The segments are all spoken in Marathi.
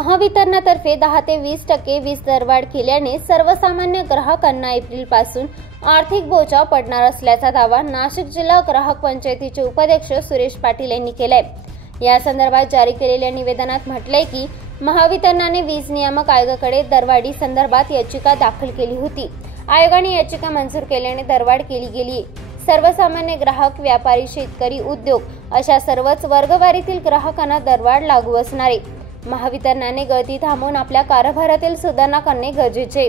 महावितरणातर्फे 10 ते 20% वीज दरवाढ केल्याने सर्वसामान्य ग्राहकांना एप्रिलपासून आर्थिक बोजा पडणार असल्याचा दावा नाशिक जिल्हा ग्राहक पंचायतीचे उपाध्यक्ष सुरेश पाटील यांनी केलाय। या संदर्भात जारी केलेल्या निवेदनात म्हटलंय की महावितरणाने वीज नियामक आयोगाकडे दरवाढी संदर्भात याचिका दाखल केली होती। आयोगाने याचिका मंजूर केल्याने दरवाढ केली गेली। सर्वसामान्य ग्राहक, व्यापारी, शेतकरी, उद्योग अशा सर्वच वर्गवारीतील ग्राहकांना दरवाढ लागू असणार आहे। महावितरणाने गळती थांबवून आपल्या कारभारातील सुधारणा करणे गरजेचे।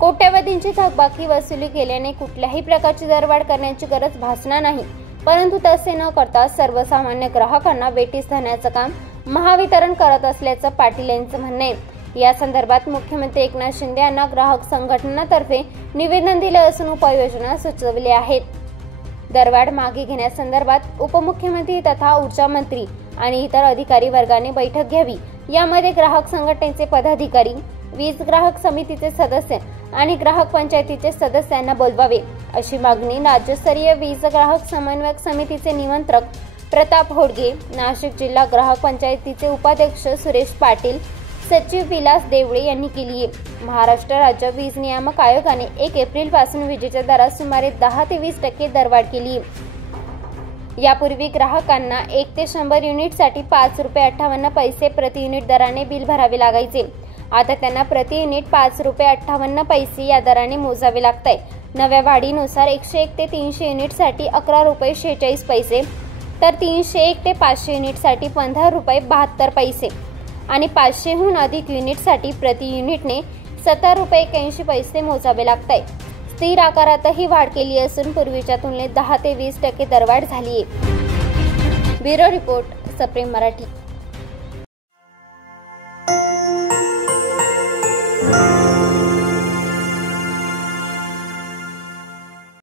कोट्यवधींची थकबाकी वसुली केल्याने कुठल्याही प्रकारची दरवाढ करण्याची गरज भासणार नाही, परंतु तसे न करता सर्वसामान्य ग्राहकांना वेठीस धरण्याचं काम महावितरण करत असल्याचं पाटील यांचं म्हणणं आहे। या संदर्भात मुख्यमंत्री एकनाथ शिंदे यांना ग्राहक संघटनांतर्फे निवेदन दिले असून उपाययोजना सुचवल्या आहेत। दरवाढ मागे घेण्यासंदर्भात उपमुख्यमंत्री तथा ऊर्जा मंत्री आणि इतर अधिकारी वर्गाने बैठक घ्यावी। यामध्ये ग्राहक संघटनेचे पदाधिकारी, वीज ग्राहक समितीचे सदस्य आणि ग्राहक पंचायतीचे सदस्यांना बोलवावे, अशी मागणी राज्यस्तरीय वीज ग्राहक समन्वयक समितीचे निमंत्रक प्रताप होडगे, नाशिक जिल्हा ग्राहक पंचायतीचे उपाध्यक्ष सुरेश पाटील, सचिव विलास देवळे यांनी केली आहे। महाराष्ट्र राज्य वीज नियामक आयोगाने 1 एप्रिलपासून विजेच्या दरात सुमारे 10 ते 20% दरवाढ केली आहे। यापूर्वी ग्राहकांना 1 ते 100 युनिटसाठी 5 रुपये 58 पैसे प्रति युनिट दराने बिल भरावे लागायचे। आता त्यांना प्रति युनिट 5 रुपये 58 पैसे या दराने मोजावे लागतंय। नव्या वाढीनुसार 101 ते 300 युनिटसाठी 11 रुपये 46 पैसे, तर 301 ते 500 युनिटसाठी 15 रुपये 72 पैसे आणि 500हून अधिक युनिटसाठी प्रति युनिटने 17 रुपये 81 पैसे मोजावे लागतंय। स्थिर आकारातही वाढ केली असून पूर्वीच्या तुलनेत 10 ते 20% दरवाढ झाली आहे। ब्युरो रिपोर्ट, सप्रेम मराठी।